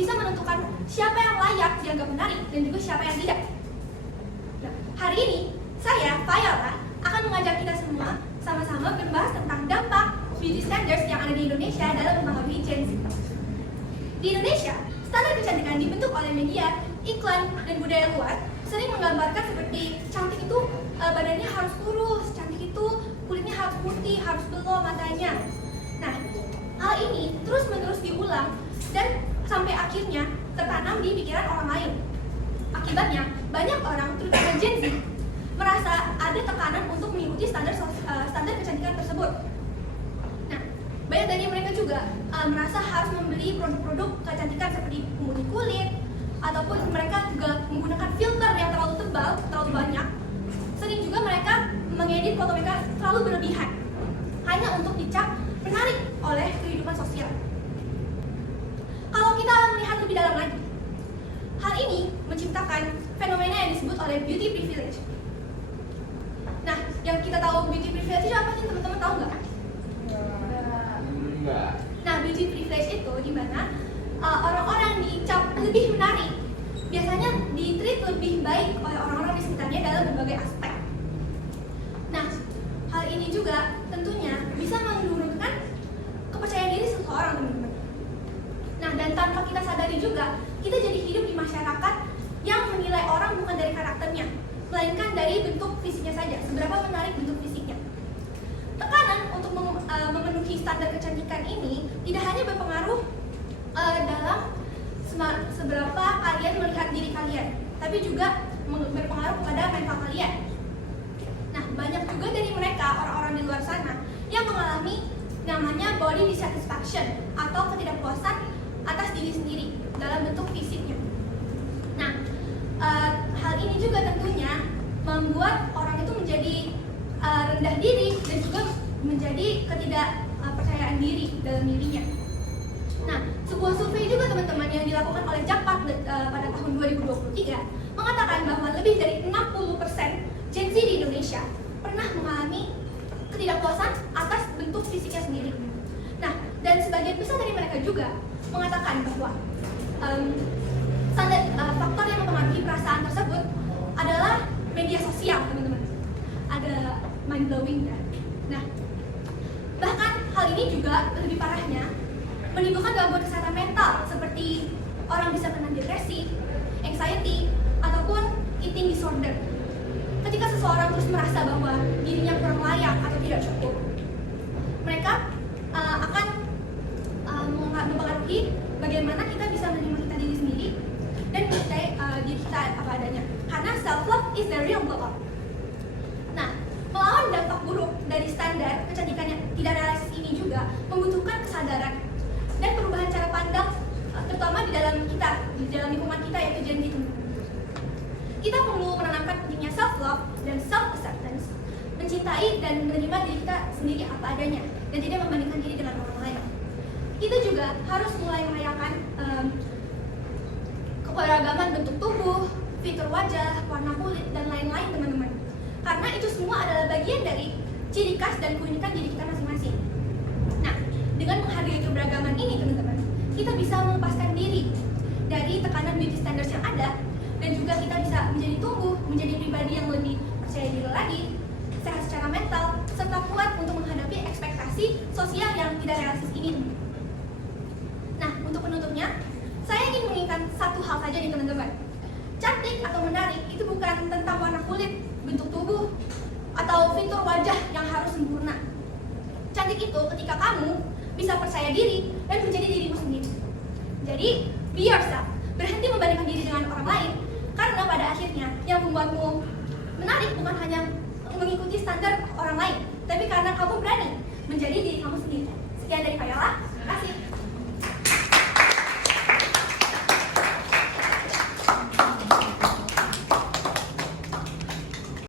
bisa menentukan siapa yang layak dianggap menarik dan juga siapa yang tidak. Nah, hari ini saya, Fayala, akan mengajak kita semua sama-sama membahas tentang dampak beauty standards yang ada di Indonesia dalam mempengaruhi Gen Z. Di Indonesia, standar kecantikan dibentuk oleh media, iklan, dan budaya luar sering menggambarkan seperti cantik itu badannya harus kurus, cantik itu kulitnya harus putih, harus belok matanya. Nah, hal ini terus-menerus diulang dan sampai akhirnya tertanam di pikiran orang lain. Akibatnya, banyak orang, terutama Gen Z, merasa ada tekanan untuk mengikuti standar kecantikan tersebut. Nah, banyak dari mereka juga merasa harus membeli produk-produk kecantikan seperti pemutih kulit, ataupun mereka juga menggunakan filter yang terlalu tebal, terlalu banyak. Sering juga mereka mengedit foto mereka terlalu berlebihan, hanya untuk dicap menarik oleh kehidupan sosial. Kalau kita melihat lebih dalam lagi, hal ini menciptakan fenomena yang disebut oleh beauty privilege. Nah, yang kita tahu beauty privilege itu apa sih, teman-teman tahu nggak? Enggak. Nah, beauty privilege itu di mana orang-orang dicap lebih menarik, biasanya di-treat lebih baik oleh orang-orang di sekitarnya dalam berbagai aspek. Nah, hal ini juga tentunya bisa menurunkan kepercayaan diri seseorang, teman-teman. Nah, dan tanpa kita sadari juga, kita jadi hidup di masyarakat yang menilai orang bukan dari karakternya, melainkan dari bentuk fisiknya saja, seberapa menarik bentuk fisiknya. Tekanan untuk memenuhi standar kecantikan ini tidak hanya berpengaruh dalam seberapa kalian melihat diri kalian, tapi juga berpengaruh kepada mental kalian. Nah, banyak juga dari mereka, orang-orang di luar sana, yang mengalami namanya body dissatisfaction atau ketidakpuasan atas diri sendiri dalam bentuk fisiknya. Nah, hal ini juga tentunya membuat orang itu menjadi rendah diri dan juga menjadi ketidakpercayaan diri dalam dirinya. Nah, sebuah survei juga teman-teman yang dilakukan oleh Jakpart pada tahun 2023 mengatakan bahwa lebih dari 60% Gen Z di Indonesia pernah mengalami ketidakpuasan atas bentuk fisiknya sendiri. Nah, dan sebagian besar dari mereka juga mengatakan bahwa faktor yang mempengaruhi perasaan tersebut adalah media sosial, teman-teman. Ada mind blowing kan? Nah, bahkan hal ini juga lebih parahnya menimbulkan gangguan kesehatan mental seperti orang bisa kena depresi, anxiety, ataupun eating disorder. Ketika seseorang terus merasa bahwa dirinya kurang layak atau tidak cukup, mereka akan mempengaruhi bagaimana kita bisa menerima kita diri sendiri dan mencintai diri kita apa adanya. Karena self-love is the real glow up. Nah, melawan dampak buruk dari standar kecantikan yang tidak realistis ini juga membutuhkan kesadaran dan perubahan cara pandang, terutama di dalam lingkungan kita, yaitu Gen Z. Kita perlu menanamkan pentingnya self-love dan self-acceptance, mencintai dan menerima diri kita sendiri apa adanya, dan tidak membandingkan diri dengan orang lain. Kita juga harus mulai merayakan keberagaman bentuk tubuh, fitur wajah, warna kulit, dan lain-lain, teman-teman. Karena itu semua adalah bagian dari ciri khas dan keunikan diri kita masing-masing. Nah, dengan menghargai keberagaman ini, teman-teman, kita bisa melepaskan diri dari tekanan beauty standards yang ada, dan juga kita bisa menjadi tumbuh, menjadi pribadi yang lebih percaya diri lagi, sehat secara mental, serta kuat untuk menghadapi ekspektasi sosial yang tidak realistis ini. Nah, untuk penutupnya, saya ingin menginginkan satu hal saja nih, teman-teman. Cantik atau menarik itu bukan tentang warna kulit, bentuk tubuh, atau fitur wajah yang harus sempurna. Cantik itu ketika kamu bisa percaya diri dan menjadi dirimu sendiri. Jadi, be yourself. Berhenti membandingkan diri dengan orang lain, karena pada akhirnya yang membuatmu menarik bukan hanya mengikuti standar orang lain, tapi karena kamu berani menjadi diri kamu sendiri. Sekian dari Fayala, terima kasih.